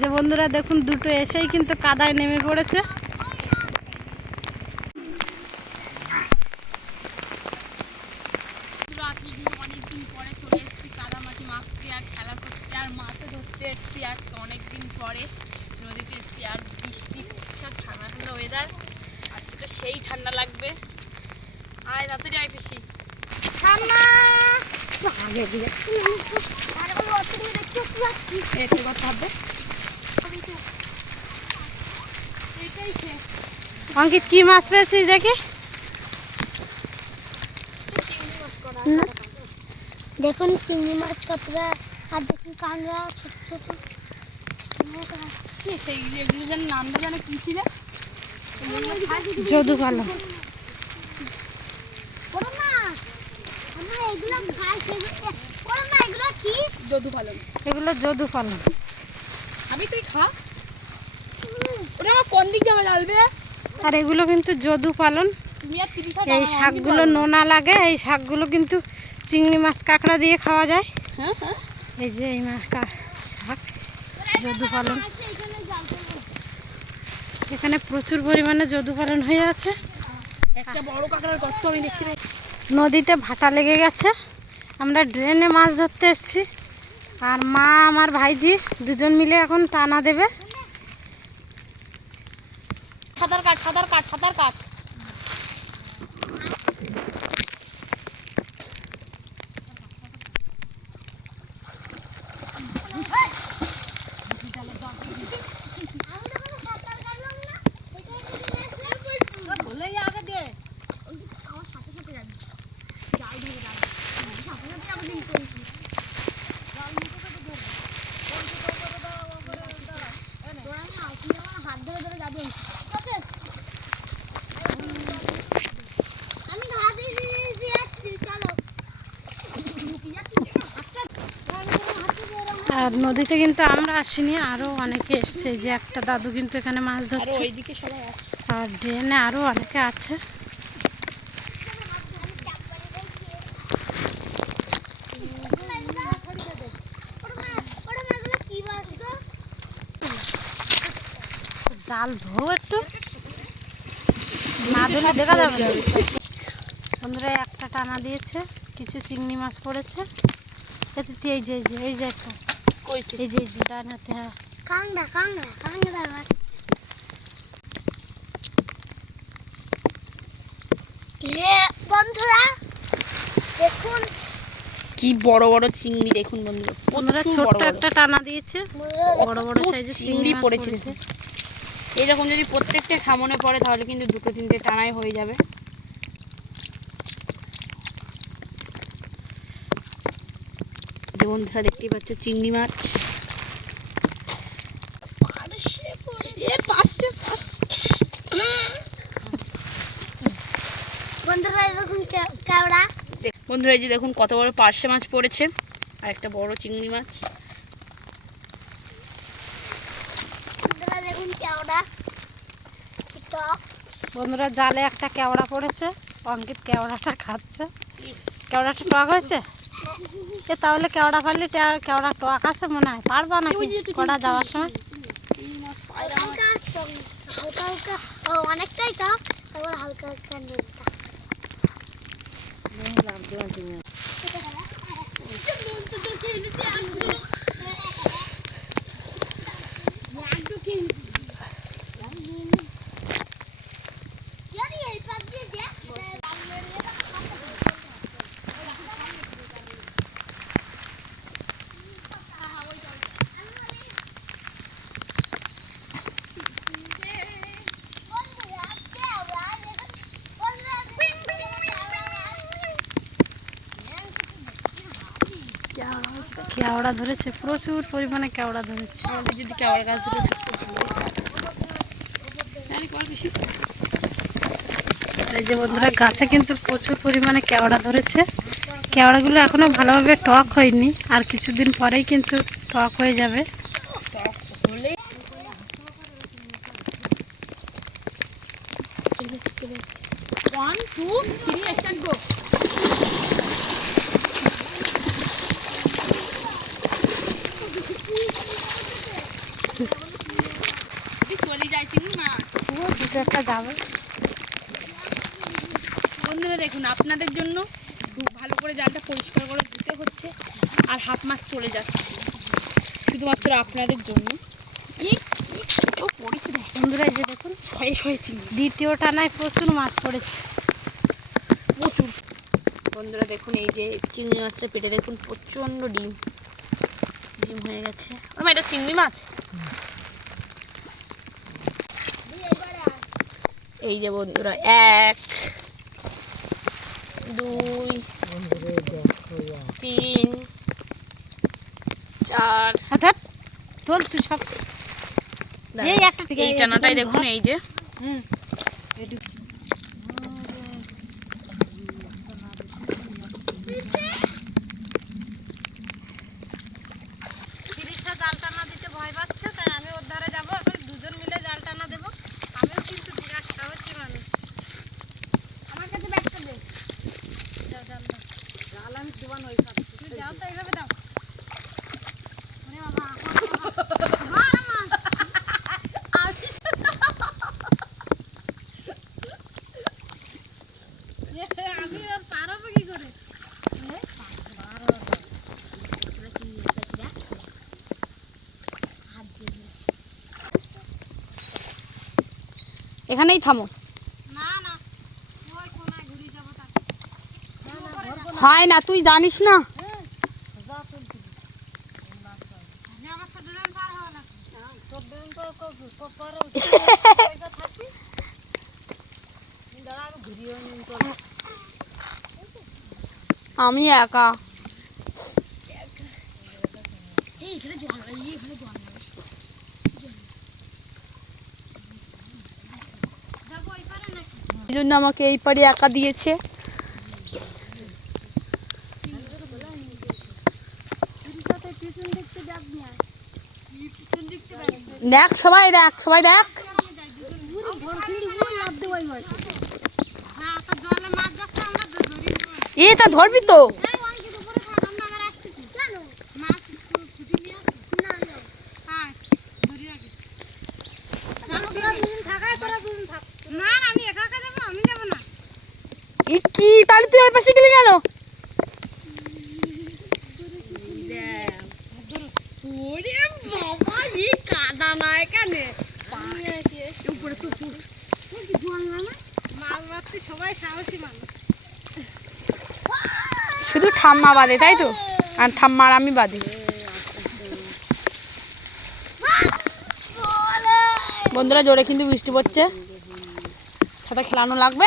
যে বন্ধুরা দেখুন দুটো এসেই কিন্তু কাদায় নেমে পড়েছে। আজকে পরে চলে এসেছি কাদামাটি মাখতে আর খেলা করতে আর মাছও ধরতে এসেছি আজকে অনেকদিন পরে। নদীতে এসেছি আর বৃষ্টি আর ঠান্ডা ঠান্ডা ওয়েদার আজকে তো সেই ঠান্ডা লাগবে। আয় তাড়াতাড়ি আয় পিসি। এতে কথা হবে এটাই খেয়ে অঙ্কিত কি মাছ পেয়েছিস দেখি? মাছ দেখুন চিংড়ি মাছ কতটা আর দেখুন কাঁকড়া ছোট ছোট। নামটা যেন কি ছিল? যদু এগুলো যদু আমি তুই খা। ওটা আমার কোন দিক যাওয়া যাবে আর এগুলো কিন্তু যদু পালন। এই শাকগুলো নোনা লাগে এই শাকগুলো কিন্তু চিংড়ি মাছ কাঁকড়া দিয়ে খাওয়া যায়। এই যে এই মাছ শাক যদু পালন। এখানে প্রচুর পরিমাণে যদু পালন হয়ে আছে। একটা বড় কাঁকড়ার গর্ত আমি দেখতে নদীতে ভাটা লেগে গেছে। আমরা ড্রেনে মাছ ধরতে এসেছি। আর মা আমার ভাইজি দুজন মিলে এখন টানা দেবে। সাঁতার কাট সাঁতার কাট সাঁতার কাট আমি যখন সাঁতার কাটলাম না, ওইটা একটু দিলে এসে আমার সাথে সাথে যাবি জাল ধরে যাবি সাথে সাথে যাব কিন্তু তোরা না, তুই আমার হাত ধরে ধরে যাবি ঠিক আছে? আমি ঘা দিয়ে দিয়ে দিয়ে যাচ্ছি চলো আর নদীতে কিন্তু আমরা আসিনি আরও অনেকে এসছে। যে একটা দাদু কিন্তু এখানে মাছ ধরছে। আর ড্রেনে আরও অনেকে আছে। জাল ধো একটু। না ধরলে দেখা যাবে না। বন্ধুরা একটা টানা দিয়েছে কিছু চিংড়ি মাছ পড়েছে। এতে এই যে এই যে এই যে একটা। এই যে এই যে ডান হাতে হ্যাঁ। কাংড়া কাংড়া কাংড়া বন্ধুরা দেখুন। কি বড় বড় চিংড়ি দেখুন বন্ধুরা বন্ধুরা বড়। একটা টানা দিয়েছে। বড় বড় সাইজের চিংড়ি পড়েছে। এইরকম যদি প্রত্যেকটা সামনে পড়ে তাহলে কিন্তু দুটো তিনটে টানাই হয়ে যাবে। যে বন্ধুরা দেখতেই পাচ্ছ চিংড়ি মাছ। বন্ধুরা এই দেখুন কে- কেওড়া। বন্ধুরা এই যে দেখুন কত বড় পার্শে মাছ পড়েছে আর একটা বড় চিংড়ি মাছ। কেওড়া। বন্ধুরা জালে একটা কেওড়া পড়েছে অঙ্কিত কেওড়াটা খাচ্ছে। কেওড়াটা টক হয়েছে? এ তাহলে কেওড়া পারলে কেওড়া টক আছে মনে হয় পারবা নাকি কটা যাওয়ার সময়? হালকা হালকা হালকা অনেকটাই টক হালকা হালকা নুনটা কেওড়া ধরেছে প্রচুর পরিমাণে কেওড়া ধরেছে। আমাদের যদি কেওড়া গাছ ধরে এই যে বন্ধুরা গাছে কিন্তু প্রচুর পরিমাণে কেওড়া ধরেছে। কেওড়াগুলো এখনও ভালোভাবে টক হয়নি আর কিছুদিন পরেই কিন্তু টক হয়ে যাবে। বন্ধুরা দেখুন আপনাদের জন্য খুব ভালো করে জালটা পরিষ্কার করে ধুতে হচ্ছে আর হাফ মাস চলে যাচ্ছে। শুধুমাত্র আপনাদের জন্য। ও পড়েছে বন্ধুরা এই যে দেখুন শয়ে শয়ে চিংড়ি দ্বিতীয় টানায় প্রচুর মাছ পড়েছে। প্রচুর। বন্ধুরা দেখুন এই যে চিংড়ি মাছটা পেটে দেখুন প্রচণ্ড ডিম। ডিম হয়ে গেছে। আমার এটা চিংড়ি মাছ? এই যে বন্ধুরা এক দুই তিন চার। হঠাৎ তোল তুই সব এই একটা এই টানাটাই দেখুন এই যে। তিরিশা জাল টানা দিতে ভয় পাচ্ছে তাই আমি ওর ধারে যাব এখন দুজন মিলে জাল টানা দেবো আমিও কিন্তু বিরাট সাহসী মানুষ আমার কাছে ব্যাগটা দে যাও জাল দাও জাল আমি ডুবানো ওই তুমি যাও তো এইভাবে দাও ওরে বাবা মার আমার আমি আর পারব কি করে এখানেই থামো। হয় না তুই জানিস না। আমি একা তো ড্রেন পার হওয়া না তোর ড্রেন পার করবি তোর পরে থাকি দাঁড়া আমি ঘুরিয়ে নিন তোর আমি একা এই এখানে জল নাই এখানে জল নাই যাব ওই পারে নাকি এই জন্য আমাকে এই পাড়ে একা দিয়েছে। পারি দেখ, সবাই দেখ সবাই দেখ। পুরো ধরি ধরবি তো। এই কি তাহলে তুই এই পাশে গেলি কেন? শুধু ঠাম্মা বাদে তাই তো? আর ঠাম্মার আমি বাদে। বন্ধুরা জোরে কিন্তু বৃষ্টি পড়ছে। সাথে খেলানো লাগবে?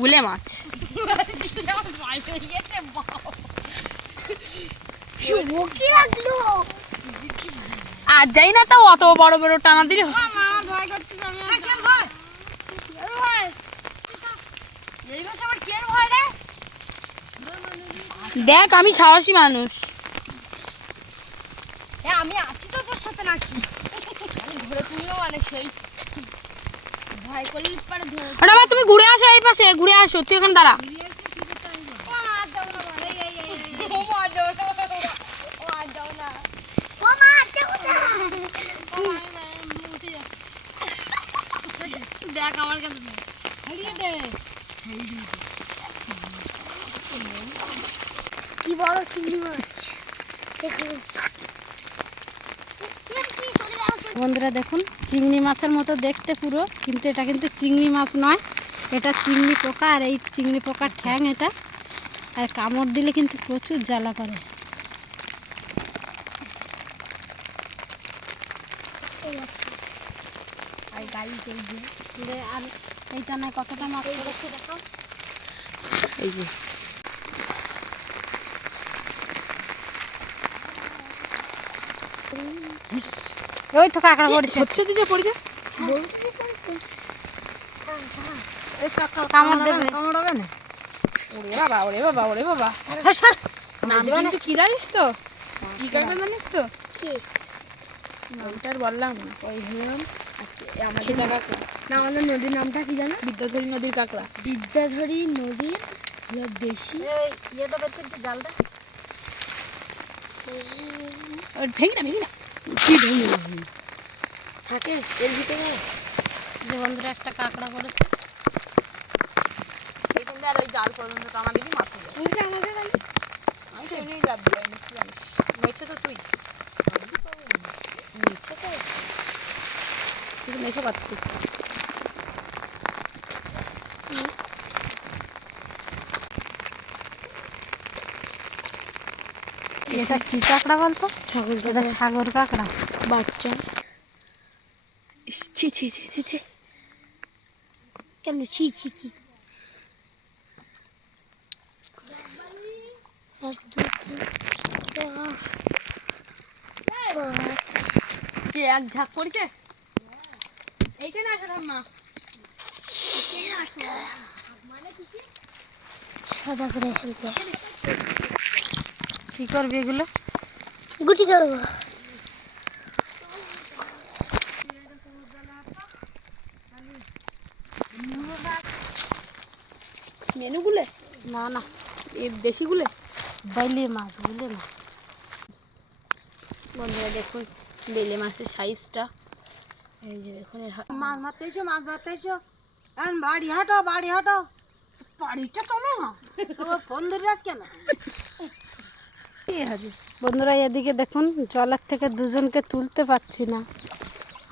গুলে মাছ। আর যাই না তাও অত বড় বড় টানা দিলে। দেখ আমি সাহসী মানুষ এ আমি আছি তো তোর সাথে নাকি আমি ঘুরে তুমিও মানে সেই ভয় করলে পরে ধরে ওটা আবার তুমি ঘুরে আসো এই পাশে ঘুরে আসো তুই এখন দাঁড়া। দেখ আমার কাছে হারিয়ে দে কি বড় চিংড়ি মাছ? দেখুন। বন্ধুরা দেখুন চিংড়ি মাছের মতো দেখতে পুরো কিন্তু এটা কিন্তু চিংড়ি মাছ নয়। এটা চিংড়ি পোকা আর এই চিংড়ি পোকার ঠ্যাং এটা। আর কামড় দিলে কিন্তু প্রচুর জ্বালা করে। আর এইটা নয় কতটা মাছ এই যে। ওই তো কাঁকড়া পড়ছে। সত্যি পড়েছে? কামড় দেবে। ওরে বাবা ওরে বাবা ওরে বাবা। নাম কিন্তু কি জানিস তো? কি কাকড়া জানিস তো? কি? ওইটার বললাম না। ওই হলো আমাদের কাকড়া। না আমাদের নদীর নামটা কি জানো? বিদ্যাধরী নদীর কাকড়া। বিদ্যাধরী নদীর দেশি। ওই ভেঙে না ভেঙে না। কি ভেঙে থাকে এর ভিতরে? যে বন্ধুরা একটা কাঁকড়া পড়েছে আর ওই জাল পর্যন্ত টানা দিবি মাছ আমাদের আমি তো এমনি লাভ দিই আমি কি জানিস? মেছে তো তুই। মেছে তো? মেছো করতে এটা কি কাঁকড়া বলতো? ছাগল এটা সাগর কাঁকড়া। বাচ্চা। ছি ছি ছি ছি ছি। কেন ছি ছি ছি। এক, ঝাঁক পড়েছে? এইখানে আসো ঠাম্মা। সাদা করে ফেলতে কি করবি এগুলো? গুটি করব। মেনুগুলো না না এ বেশিগুলো বাইলি মাছ বুঝলি না বন্ধুরা দেখুন বেলে মাছের সাইজটা। এই যে দেখুন এর মাছ মারতে এসো মাছ মারতে এসো এখন বাড়ি হাঁটো বাড়ি হাঁটো। বাড়িটা চলো না। তোমার ফোন ধরে আস কেন? বন্ধুরা এদিকে দেখুন জলের থেকে দুজনকে তুলতে পারছি না।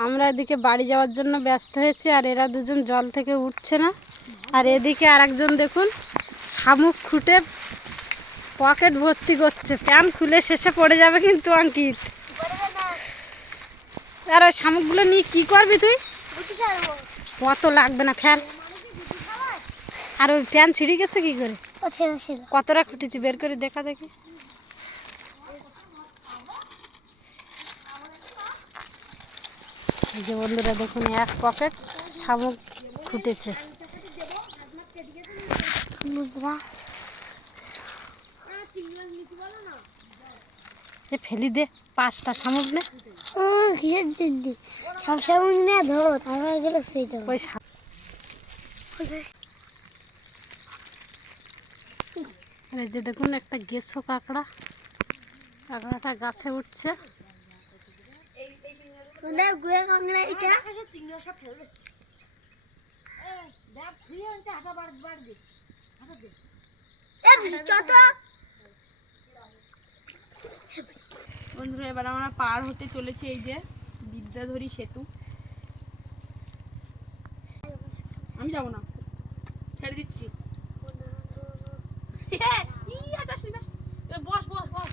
আমরা এদিকে বাড়ি যাওয়ার জন্য ব্যস্ত হয়েছি আর এরা দুজন জল থেকে উঠছে না। আর এদিকে আরেকজন দেখুন শামুক খুঁটে পকেট ভর্তি করছে। প্যান খুলে শেষে পড়ে যাবে কিন্তু অঙ্কিত। আর ওই শামুকগুলো নিয়ে কি করবি তুই? কত লাগবে না ফেল। আর ওই প্যান ছিঁড়ে গেছে কি করে? কতটা খুঁটেছি বের করে দেখা দেখি। যে বন্ধুরা দেখুন, এক পকেট শামুক ফুটেছে। এ ফেলি দে, পাঁচটা শামুক নে। সব নিয়ে ধরো তারপরে গেলে সেই ওই দেখুন, একটা গেছো কাঁকড়া। কাঁকড়াটা গাছে উঠছে। গুয়ে এটা? এ বন্ধুরা এবার আমরা পার হতে চলেছে এই যে বিদ্যাধরী সেতু। আমি যাব না। ছেড়ে দিচ্ছি। বস বস বস।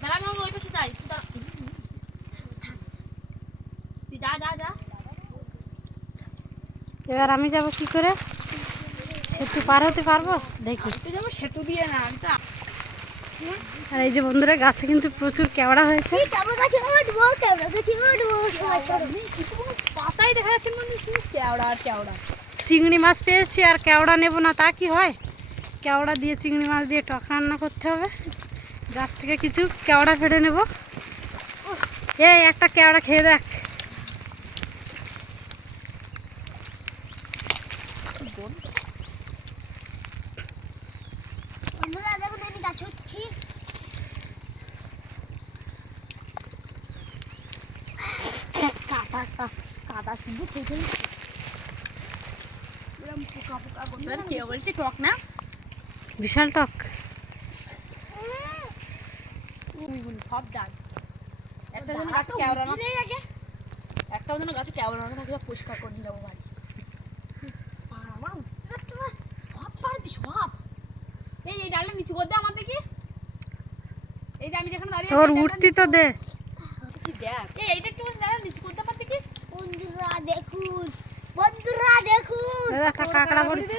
দাঁড়া আমি ওই পাশে যাই তুই দাঁড়া। তুই যা যা যা এবার আমি যাব কি করে? সেতু পার হতে পারব? দেখি। তুই যাব সেতু দিয়ে না আমি তো আর এই যে বন্ধুরা গাছে কিন্তু প্রচুর কেওড়া হয়েছে। পাতাই দেখা যাচ্ছে মানে কেওড়া আর কেওড়া। চিংড়ি মাছ পেয়েছি আর কেওড়া নেব না তা কি হয়? কেওড়া দিয়ে চিংড়ি মাছ দিয়ে টক রান্না করতে হবে। গাছ থেকে কিছু কেওড়া ফেটে নেব। এই একটা কেওড়া খেয়ে দেখ বন্ধুরা দেখুন আমি গাছ উঠছি কাটা কাটা শুধু খেয়ে ফেলি এরকম পোকা পোকা গন্ধ কেউ বলছে টক না বিশাল টক। সব ডাল একটা যেন গাছে কেওড়া না যেন গাছে কেওড়া না থাকে পরিষ্কার করে নিয়ে যাব বাড়ি। আমার সব পারবি সব এই এই ডালটা নিচু করে দে আমার দেখি। এই যে আমি যেখানে দাঁড়িয়ে তোর উঠতি তো দে। ডালটা নিচু- দেখ? এই এইটা একটু ডাল নিচু করতে পারতে কি বন্ধুরা দেখুন। বন্ধুরা দেখুন। কাঁকড়া পড়েছে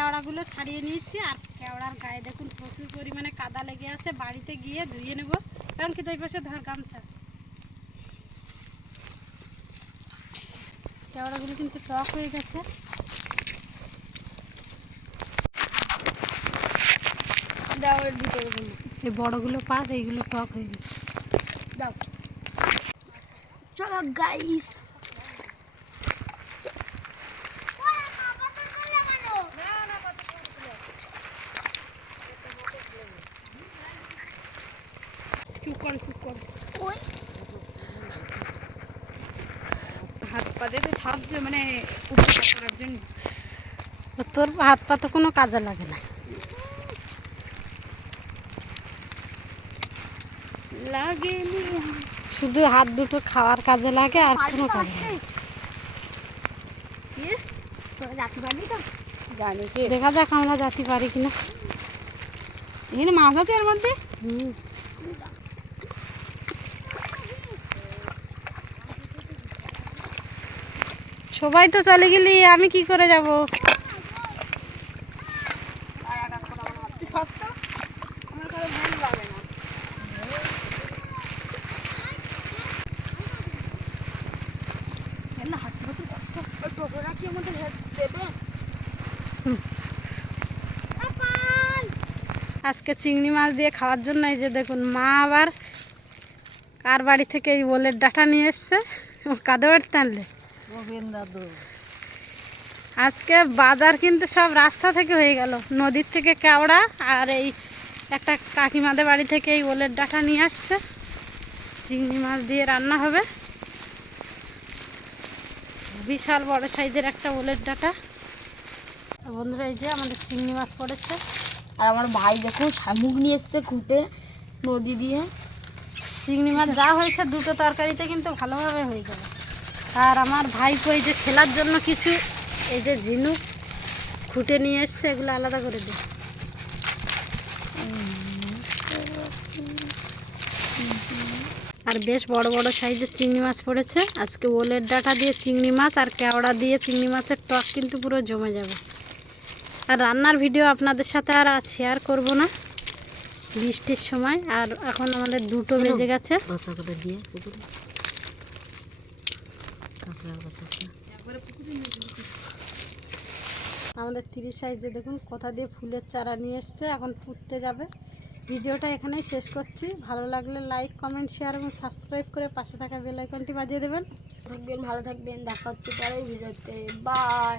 কেওড়াগুলো ছাড়িয়ে নিয়েছি আর কেওড়ার গায়ে দেখুন প্রচুর পরিমাণে কাদা লেগে আছে। বাড়িতে গিয়ে ধুয়ে নেব। কারণ কি তাই পাশে ধর গামছা। কেওড়াগুলো কিন্তু টক হয়ে গেছে। বড়গুলো পাত এইগুলো টক হয়ে গেছে। দাও। চলো গাইস চুপ কর চুপ কর ওই হাত পাতে তো সাহায্য মানে উপকার করার জন্য। তো তোর হাত পা তো কোনো কাজে লাগে না। লাগে শুধু হাত দুটো খাওয়ার কাজে লাগে আর কোনো কাজে লাগে না। রাখতে পারবি তো? জানি কি। দেখা যাক আমরা যাতে পারি কিনা। এখানে মাছ আছে এর মধ্যে? হুম। সবাই তো চলে গেলি, আমি কি করে যাব? আজকে চিংড়ি মাছ দিয়ে খাওয়ার জন্য এই যে দেখুন, মা আবার কার বাড়ি থেকে এই ওলের ডাটা নিয়ে এসছে কাদে বাড়িতে আজকে বাজার কিন্তু সব রাস্তা থেকে হয়ে গেল। নদীর থেকে কেওড়া আর এই একটা কাকিমাদের বাড়ি থেকে এই ওলের ডাটা নিয়ে আসছে। চিংড়ি মাছ দিয়ে রান্না হবে। বিশাল বড় সাইজের একটা ওলের ডাটা। বন্ধুরা, এই যে আমাদের চিংড়ি মাছ পড়েছে। আর আমার ভাই দেখো শামুক নিয়ে এসছে খুঁটে, নদী দিয়ে। চিংড়ি মাছ যা হয়েছে দুটো তরকারিতে কিন্তু ভালোভাবে হয়ে যাবে আর আমার ভাইপো এই যে খেলার জন্য কিছু এই যে ঝিনুক খুঁটে নিয়ে এসছে এগুলো আলাদা করে দিই আর বেশ বড় বড় সাইজের চিংড়ি মাছ পড়েছে। আজকে ওলের ডাটা দিয়ে চিংড়ি মাছ আর কেওড়া দিয়ে চিংড়ি মাছের টক কিন্তু পুরো জমে যাবে। আর রান্নার ভিডিও আপনাদের সাথে আর শেয়ার করব না। বৃষ্টির সময় আর এখন আমাদের দুটো বেজে গেছে। দিয়ে? আমাদের তিরিশ সাইজে দেখুন, কোথা দিয়ে ফুলের চারা নিয়ে এসছে, এখন পুঁততে যাবে। ভিডিওটা এখানেই শেষ করছি। ভালো লাগলে লাইক কমেন্ট শেয়ার এবং সাবস্ক্রাইব করে পাশে থাকা বেল আইকনটি বাজিয়ে দেবেন। থাকবেন, ভালো থাকবেন, দেখা হচ্ছে পরের ভিডিওতে। বাই